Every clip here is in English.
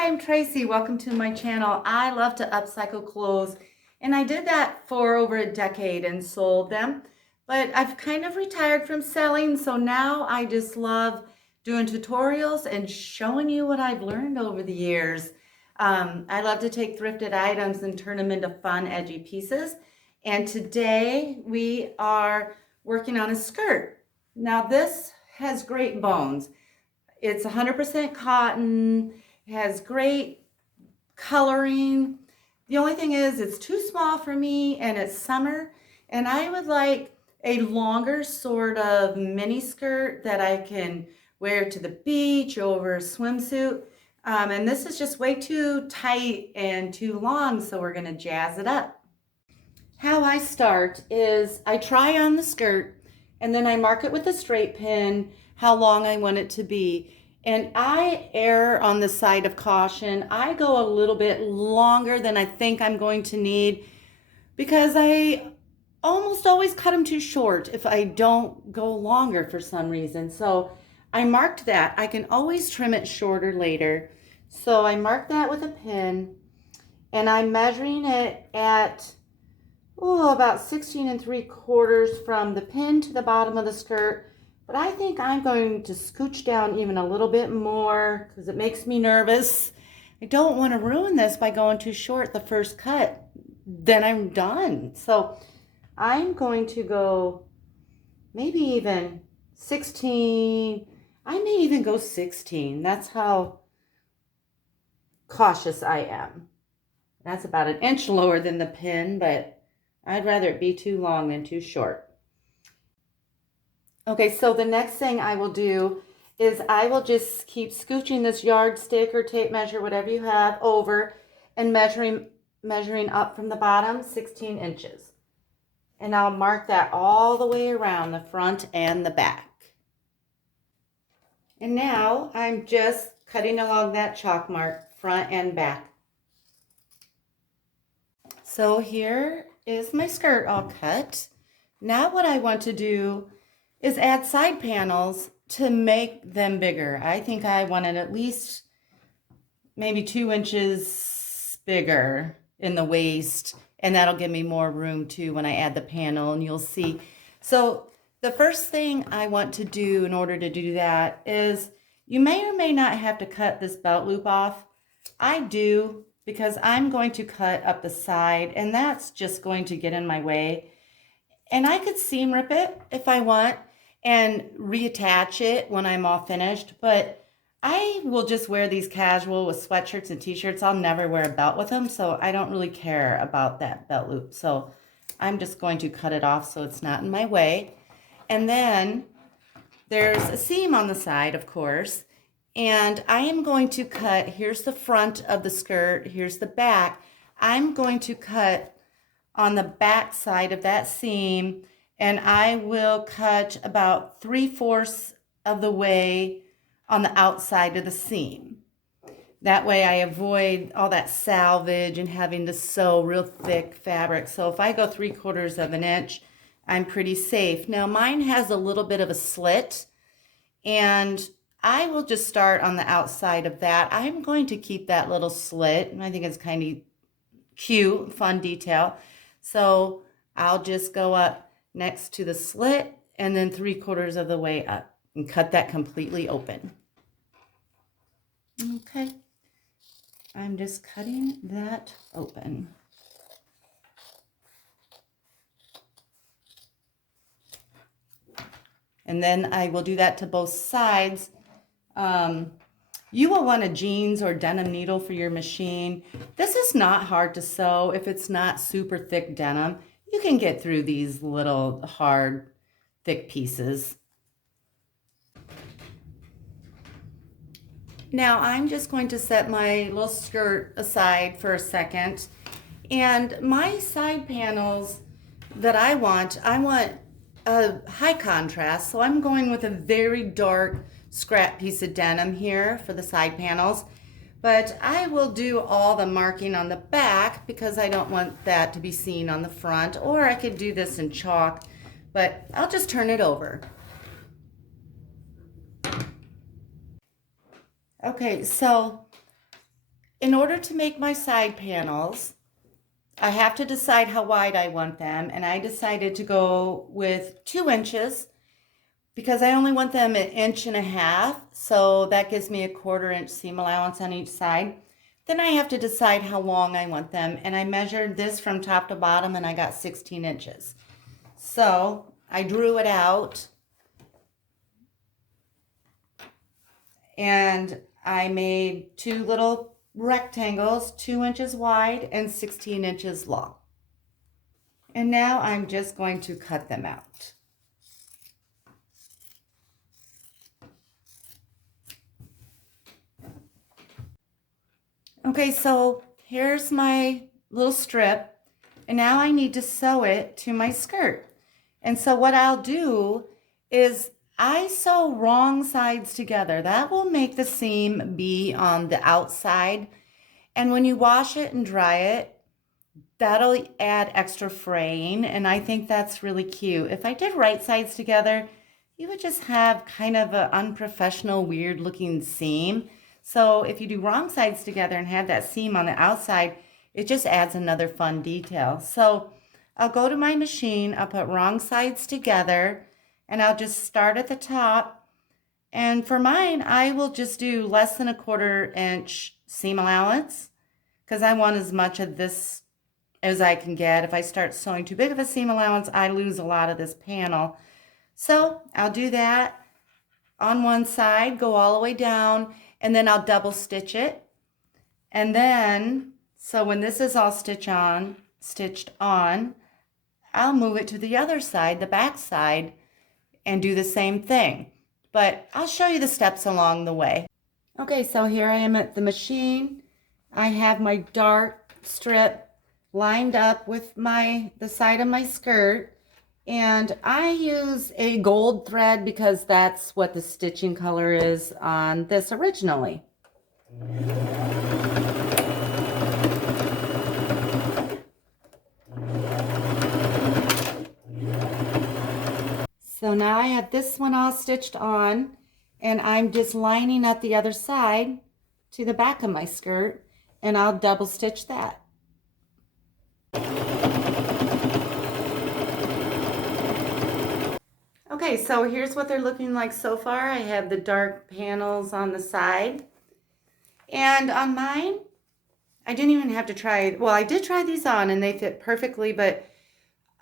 Hi, I'm Tracy. Welcome to my channel. I love to upcycle clothes, and I did that for over a decade and sold them. But I've kind of retired from selling, so now I just love doing tutorials and showing you what I've learned over the years. I love to take thrifted items and turn them into fun, edgy pieces. And today we are working on a skirt. Now this has great bones. It's 100% cotton, has great coloring. The only thing is it's too small for me and it's summer, and I would like a longer sort of mini skirt that I can wear to the beach over a swimsuit. And this is just way too tight and too long, so we're gonna jazz it up. How I start is I try on the skirt and then I mark it with a straight pin how long I want it to be. And I err on the side of caution. I go a little bit longer than I think I'm going to need because I almost always cut them too short if I don't go longer for some reason. So I marked that. I can always trim it shorter later. So I marked that with a pin, and I'm measuring it at about 16 3/4 from the pin to the bottom of the skirt. But I think I'm going to scooch down even a little bit more because it makes me nervous. I don't want to ruin this by going too short the first cut. Then I'm done. So I'm going to go maybe even 16. I may even go 16. That's how cautious I am. That's about an inch lower than the pin, but I'd rather it be too long than too short. Okay, so the next thing I will do is I will just keep scooching this yardstick or tape measure, whatever you have, over and measuring up from the bottom 16 inches. And I'll mark that all the way around the front and the back. And now I'm just cutting along that chalk mark, front and back. So here is my skirt all cut. Now what I want to do is add side panels to make them bigger. I think I want it at least maybe 2 inches bigger in the waist, and that'll give me more room too when I add the panel, and you'll see. So the first thing I want to do in order to do that is you may or may not have to cut this belt loop off. I do, because I'm going to cut up the side, and that's just going to get in my way. And I could seam rip it if I want and reattach it when I'm all finished, but I will just wear these casual with sweatshirts and t-shirts. I'll never wear a belt with them, so I don't really care about that belt loop. So I'm just going to cut it off so it's not in my way. And then there's a seam on the side, of course, and I am going to cut, here's the front of the skirt, here's the back. I'm going to cut on the back side of that seam, and I will cut about 3/4 of the way on the outside of the seam. That way I avoid all that salvage and having to sew real thick fabric. So if I go 3/4 of an inch, I'm pretty safe. Now mine has a little bit of a slit, and I will just start on the outside of that. I'm going to keep that little slit, and I think it's kind of cute, fun detail. So I'll just go up next to the slit and then 3/4 of the way up and cut that completely open. Okay, I'm just cutting that open. And then I will do that to both sides. You will want a jeans or denim needle for your machine. This is not hard to sew if it's not super thick denim. You can get through these little hard, thick pieces. Now I'm just going to set my little skirt aside for a second. And my side panels that I want a high contrast. So I'm going with a very dark scrap piece of denim here for the side panels. But I will do all the marking on the back because I don't want that to be seen on the front. Or I could do this in chalk, but I'll just turn it over. Okay, so In order to make my side panels, I have to decide how wide I want them, and I decided to go with 2 inches because I only want them 1.5 inches, so that gives me a 1/4 inch seam allowance on each side. Then I have to decide how long I want them, and I measured this from top to bottom and I got 16 inches. So I drew it out and I made 2 little rectangles, 2 inches wide and 16 inches long. And now I'm just going to cut them out. Okay, so here's my little strip, and now I need to sew it to my skirt. And so what I'll do is I sew wrong sides together. That will make the seam be on the outside. And when you wash it and dry it, that'll add extra fraying, and I think that's really cute. If I did right sides together, you would just have kind of an unprofessional, weird looking seam. So if you do wrong sides together and have that seam on the outside, it just adds another fun detail. So I'll go to my machine, I'll put wrong sides together, and I'll just start at the top. And for mine, I will just do less than a 1/4 inch seam allowance because I want as much of this as I can get. If I start sewing too big of a seam allowance, I lose a lot of this panel. So I'll do that on one side, go all the way down, and then I'll double stitch it. And then, so when this is all stitched on, I'll move it to the other side, the back side, and do the same thing. But I'll show you the steps along the way. Okay, so here I am at the machine. I have my dark strip lined up with the side of my skirt, and I use a gold thread because that's what the stitching color is on this originally. So now I have this one all stitched on, and I'm just lining up the other side to the back of my skirt, and I'll double stitch that. Okay, so here's what they're looking like so far. I have the dark panels on the side. And on mine, I didn't even have to try, well, I did try these on and they fit perfectly, but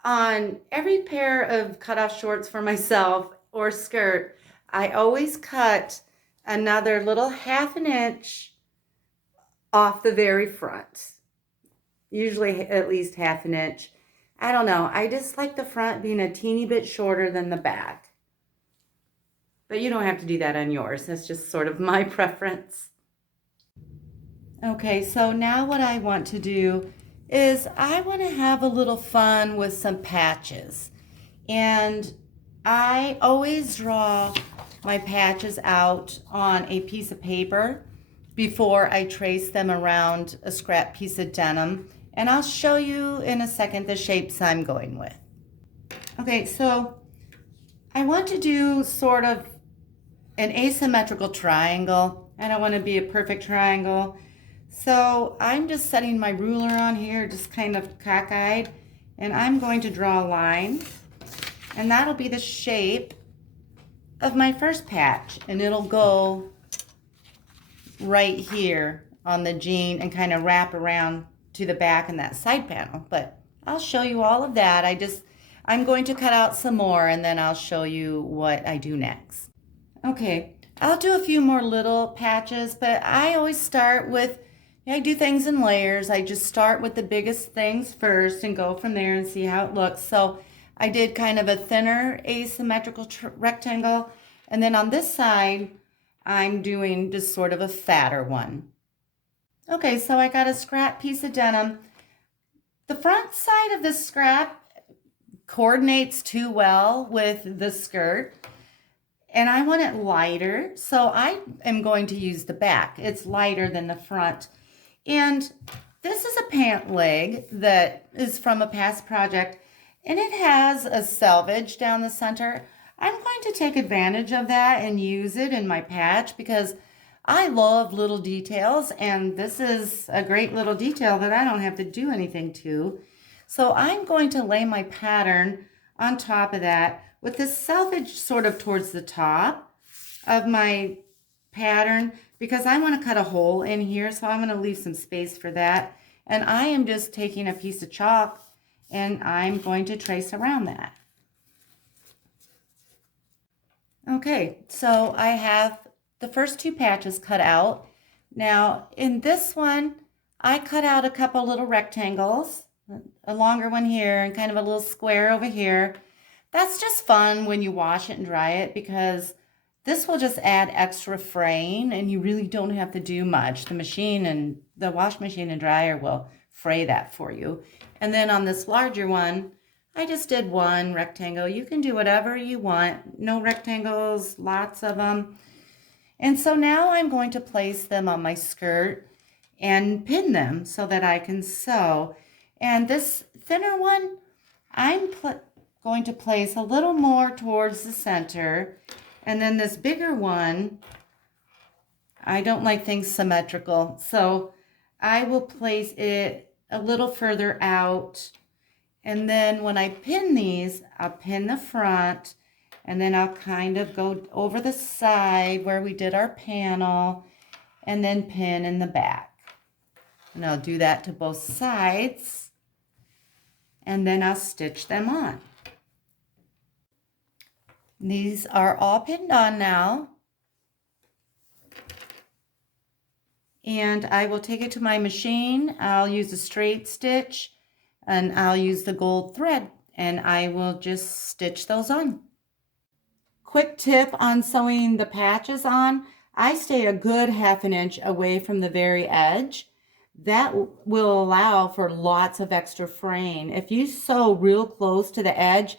on every pair of cutoff shorts for myself or skirt, I always cut another little 1/2 inch off the very front. Usually at least 1/2 inch. I don't know. I just like the front being a teeny bit shorter than the back. But you don't have to do that on yours. That's just sort of my preference. Okay, so now what I want to do is I want to have a little fun with some patches. And I always draw my patches out on a piece of paper before I trace them around a scrap piece of denim. And I'll show you in a second the shapes I'm going with. Okay, so I want to do sort of an asymmetrical triangle. I don't want to be a perfect triangle. So I'm just setting my ruler on here, just kind of cockeyed, and I'm going to draw a line. And that'll be the shape of my first patch. And it'll go right here on the jean and kind of wrap around to the back and that side panel. But I'll show you all of that. I'm going to cut out some more and then I'll show you what I do next. Okay, I'll do a few more little patches, but I always start with, I do things in layers. I just start with the biggest things first and go from there and see how it looks. So I did kind of a thinner asymmetrical rectangle, and then on this side I'm doing just sort of a fatter one. Okay, so I got a scrap piece of denim. The front side of this scrap coordinates too well with the skirt, and I want it lighter, so I am going to use the back. It's lighter than the front. And this is a pant leg that is from a past project, and it has a selvage down the center. I'm going to take advantage of that and use it in my patch because I love little details, and this is a great little detail that I don't have to do anything to. So I'm going to lay my pattern on top of that with this selvedge sort of towards the top of my pattern because I want to cut a hole in here, so I'm going to leave some space for that. And I am just taking a piece of chalk and I'm going to trace around that. Okay, so I have the first two patches cut out. Now in this one, I cut out a couple little rectangles, a longer one here and kind of a little square over here. That's just fun when you wash it and dry it because this will just add extra fraying and you really don't have to do much. The machine and the wash machine and dryer will fray that for you. And then on this larger one, I just did one rectangle. You can do whatever you want. No rectangles, lots of them. And so now I'm going to place them on my skirt and pin them so that I can sew. And this thinner one, I'm going to place a little more towards the center. And then this bigger one, I don't like things symmetrical, so I will place it a little further out. And then when I pin these, I'll pin the front, and then I'll kind of go over the side where we did our panel, and then pin in the back. And I'll do that to both sides, and then I'll stitch them on. These are all pinned on now. And I will take it to my machine. I'll use a straight stitch and I'll use the gold thread and I will just stitch those on. Quick tip on sewing the patches on. I stay a good 1/2 inch away from the very edge. That will allow for lots of extra fraying. If you sew real close to the edge,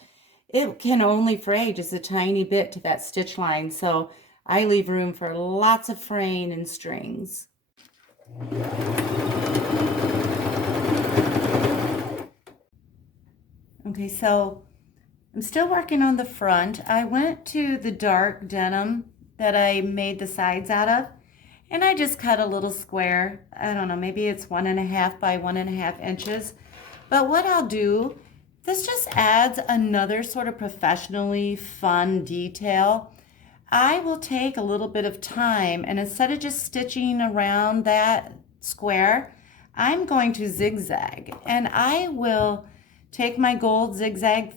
it can only fray just a tiny bit to that stitch line. So I leave room for lots of fraying and strings. Okay, so I'm still working on the front. I went to the dark denim that I made the sides out of, and I just cut a little square. I don't know, maybe it's 1.5 by 1.5 inches. But what I'll do, this just adds another sort of professionally fun detail. I will take a little bit of time and instead of just stitching around that square, I'm going to zigzag. And I will take my gold zigzag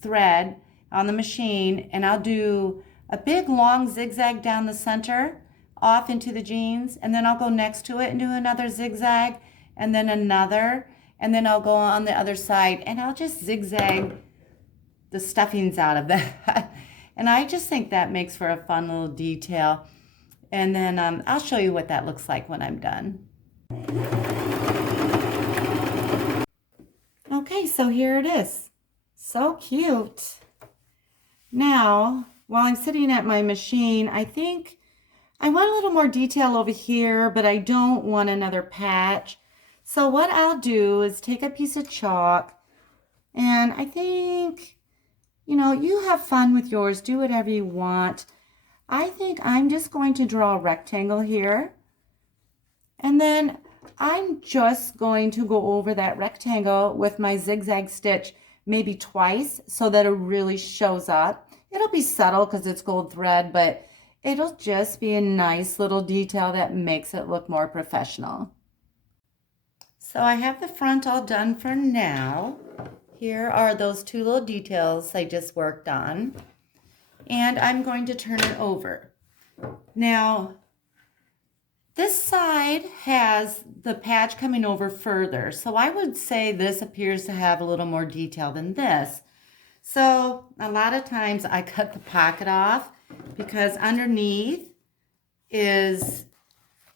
thread on the machine and I'll do a big long zigzag down the center off into the jeans, and then I'll go next to it and do another zigzag and then another, and then I'll go on the other side and I'll just zigzag the stuffings out of that. And I just think that makes for a fun little detail. And then I'll show you what that looks like when I'm done. Okay, so here it is. So cute. Now, while I'm sitting at my machine, I think I want a little more detail over here, but I don't want another patch. So what I'll do is take a piece of chalk, and I think, you know, you have fun with yours. Do whatever you want. I think I'm just going to draw a rectangle here. And then I'm just going to go over that rectangle with my zigzag stitch maybe twice so that it really shows up. It'll be subtle because it's gold thread, but it'll just be a nice little detail that makes it look more professional. So I have the front all done for now. Here are those two little details I just worked on. And I'm going to turn it over. Now, this side has the patch coming over further. So I would say this appears to have a little more detail than this. So a lot of times I cut the pocket off because underneath is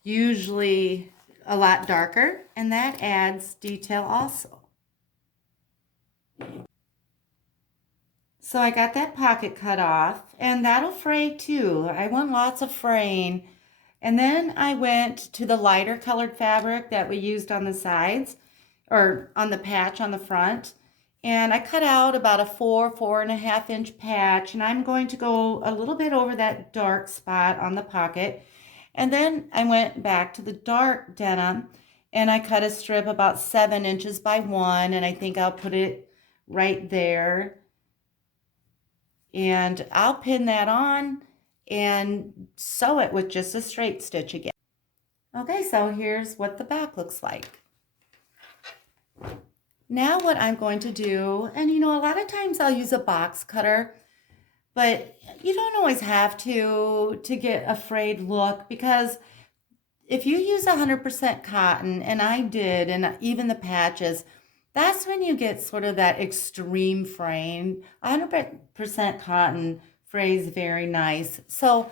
usually a lot darker, and that adds detail also. So I got that pocket cut off, and that'll fray too. I want lots of fraying. And then I went to the lighter colored fabric that we used on the sides, or on the patch on the front. And I cut out about a 4.5 inch patch, and I'm going to go a little bit over that dark spot on the pocket. And then I went back to the dark denim and I cut a strip about 7 inches by 1, and I think I'll put it right there. And I'll pin that on and sew it with just a straight stitch again. Okay, so here's what the back looks like. Now what I'm going to do, and a lot of times I'll use a box cutter, but you don't always have to get a frayed look, because if you use 100% cotton, and I did, and even the patches, that's when you get sort of that extreme fraying. 100% cotton frays very nice. So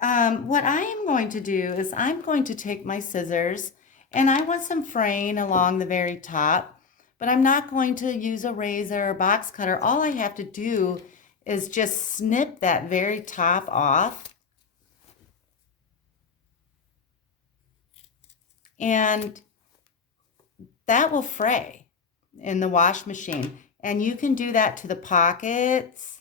what I am going to do is I'm going to take my scissors, and I want some fraying along the very top, but I'm not going to use a razor or box cutter. All I have to do is just snip that very top off. And that will fray in the wash machine. And you can do that to the pockets.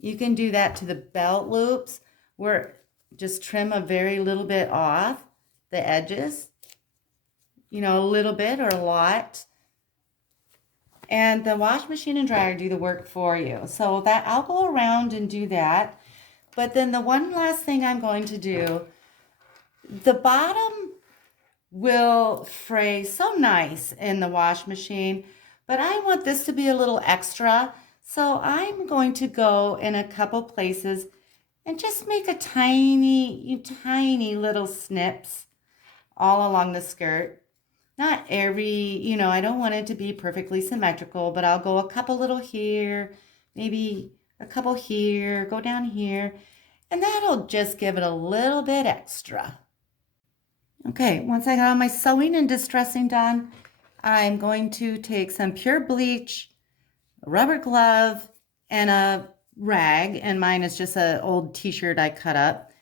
You can do that to the belt loops, where just trim a very little bit off the edges, a little bit or a lot. And the wash machine and dryer do the work for you. So that I'll go around and do that. But then the one last thing I'm going to do, the bottom will fray so nice in the wash machine, but I want this to be a little extra. So I'm going to go in a couple places and just make a tiny little snips all along the skirt. Not every, I don't want it to be perfectly symmetrical, but I'll go a couple little here, maybe a couple here, go down here, and that'll just give it a little bit extra. Okay, once I got all my sewing and distressing done, I'm going to take some pure bleach, a rubber glove, and a rag, and mine is just an old t-shirt I cut up.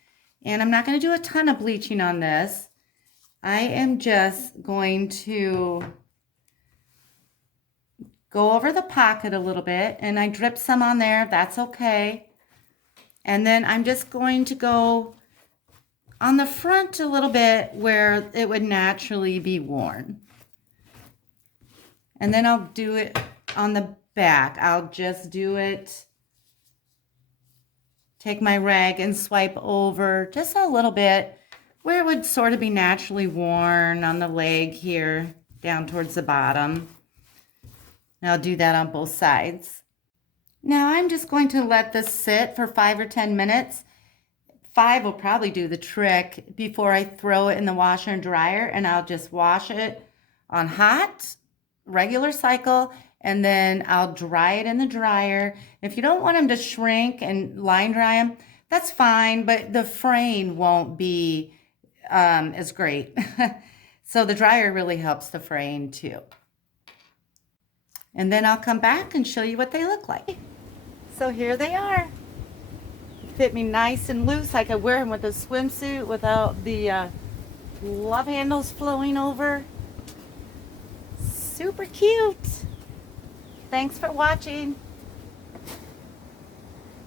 And I'm not going to do a ton of bleaching on this. I am just going to go over the pocket a little bit, and I drip some on there, that's okay. And then I'm just going to go on the front a little bit where it would naturally be worn. And then I'll do it on the back. I'll just do it, take my rag and swipe over just a little bit where it would sort of be naturally worn on the leg here down towards the bottom. And I'll do that on both sides. Now I'm just going to let this sit for 5 or 10 minutes. 5 will probably do the trick before I throw it in the washer and dryer, and I'll just wash it on hot, regular cycle, and then I'll dry it in the dryer. If you don't want them to shrink and line dry them, that's fine, but the fraying won't be as great. So the dryer really helps the fraying too. And then I'll come back and show you what they look like. So here they are. Fit me nice and loose. I could wear them with a swimsuit without the love handles flowing over. Super cute. Thanks for watching.